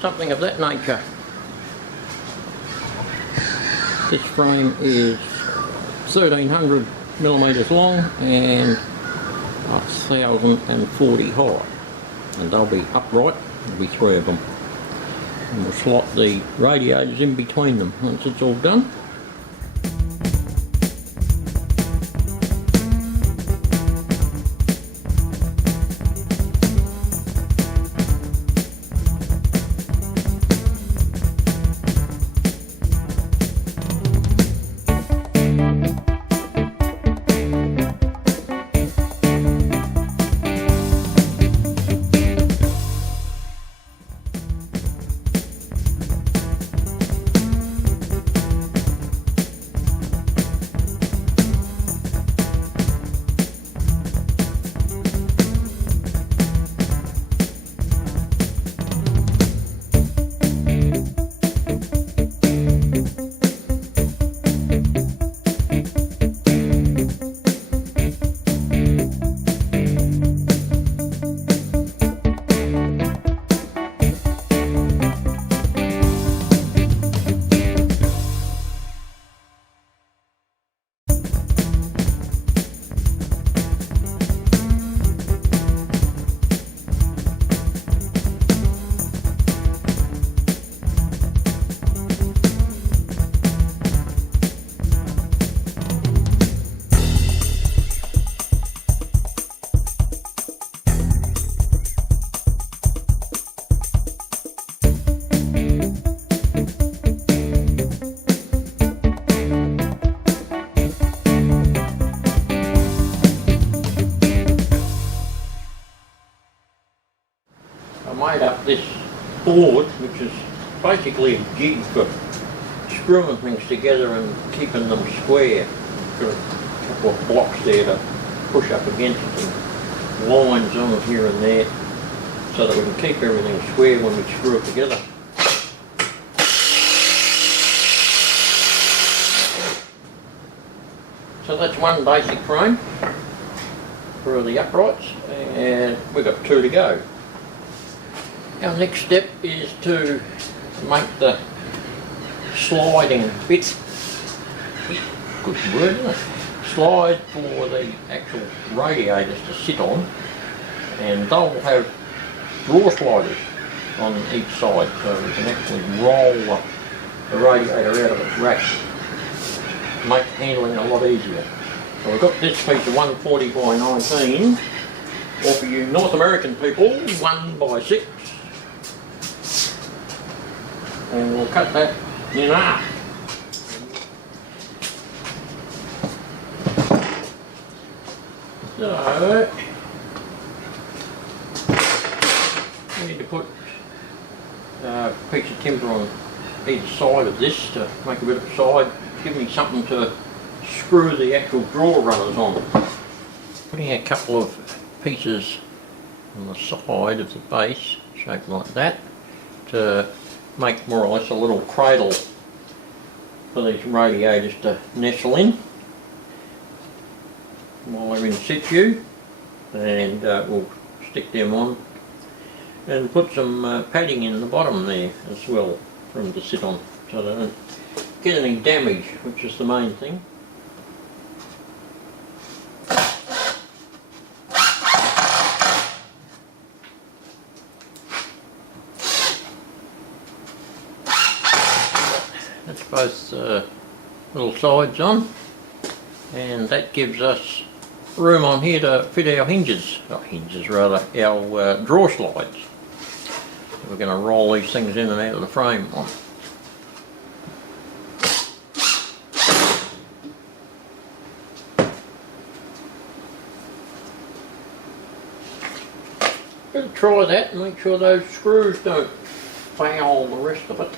something of that nature. This frame is 1300 millimeters long and 1040 high, and they'll be upright. There'll be 3 of them, and we'll slot the radiators in between them once it's all done. Made up this board, which is basically a jig for screwing things together and keeping them square. Got a couple of blocks there to push up against and lines on here and there so that we can keep everything square when we screw it together. So that's one basic frame for the uprights, and we've got 2 to go. Our next step is to make the sliding bit, good word, isn't it? Slide for the actual radiators to sit on, and they'll have drawer sliders on each side, so we can actually roll the radiator out of its rack, make handling a lot easier. So we've got this piece of 140 by 19, or for you North American people, 1 by 6. And we'll cut that in half. So, we need to put a piece of timber on each side of this to make a bit of side, give me something to screw the actual drawer runners on. Putting a couple of pieces on the side of the base, shaped like that, to make more or less a little cradle for these radiators to nestle in while they're in situ, and we'll stick them on and put some padding in the bottom there as well for them to sit on so they don't get any damage, which is the main thing. That's both little sides on, and that gives us room on here to fit our hinges, our drawer slides. We're going to roll these things in and out of the frame on. Better try that and make sure those screws don't foul the rest of it.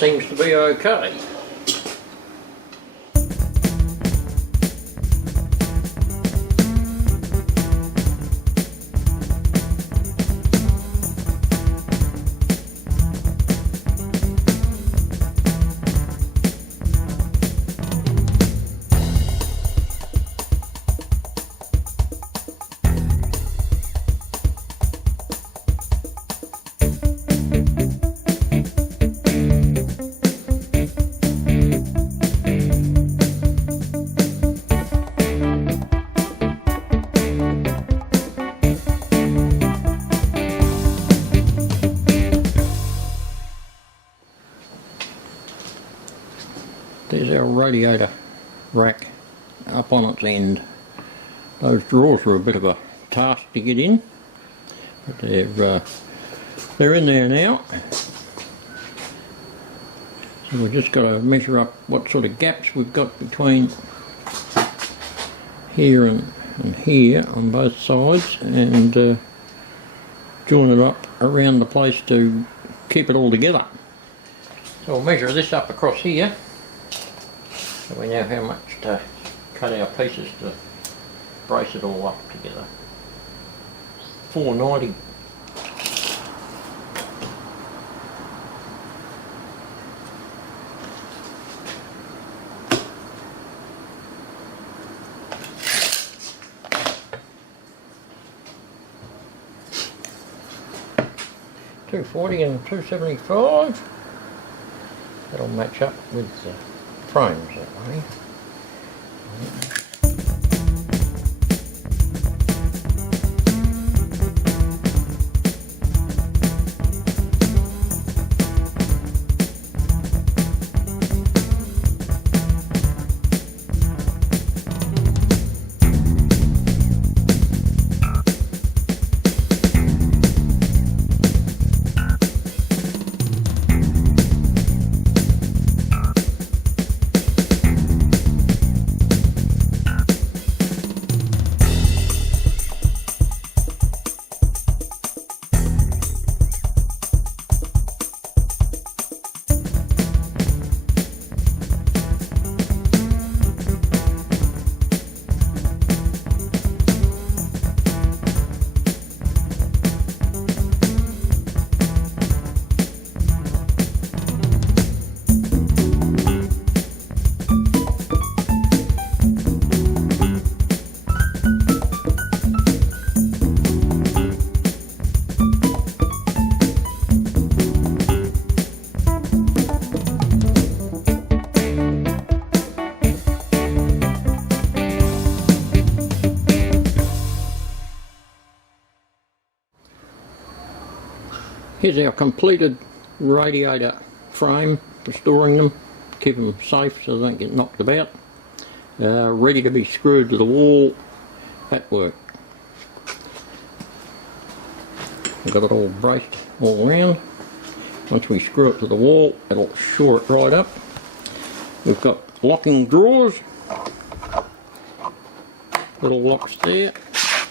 seems to be okay. There's our radiator rack up on its end. Those drawers are a bit of a task to get in, but they're in there now. So we've just got to measure up what sort of gaps we've got between here and here on both sides, and join it up around the place to keep it all together. So we'll measure this up across here, so we know how much to cut our pieces to brace it all up together. 490. $240 and $275. That'll match up with the frames that way. Here's our completed radiator frame for storing them, keep them safe so they don't get knocked about. Ready to be screwed to the wall at work. We've got it all braced all around. Once we screw it to the wall, it'll shore it right up. We've got locking drawers, little locks there.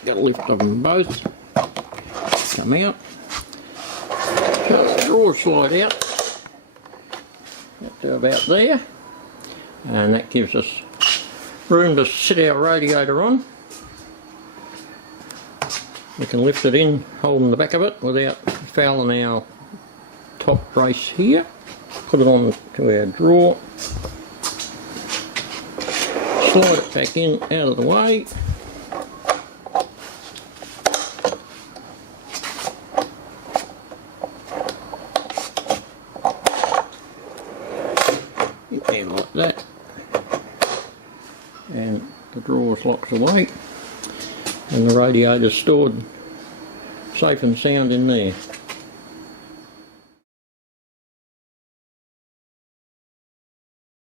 Got to lift them both, come out. The drawers slide out up to about there, and that gives us room to sit our radiator on. We can lift it in holding the back of it without fouling our top brace here. Put it on to our drawer, slide it back in out of the way. Like that, and the drawer locks away, and the radiator's stored safe and sound in there.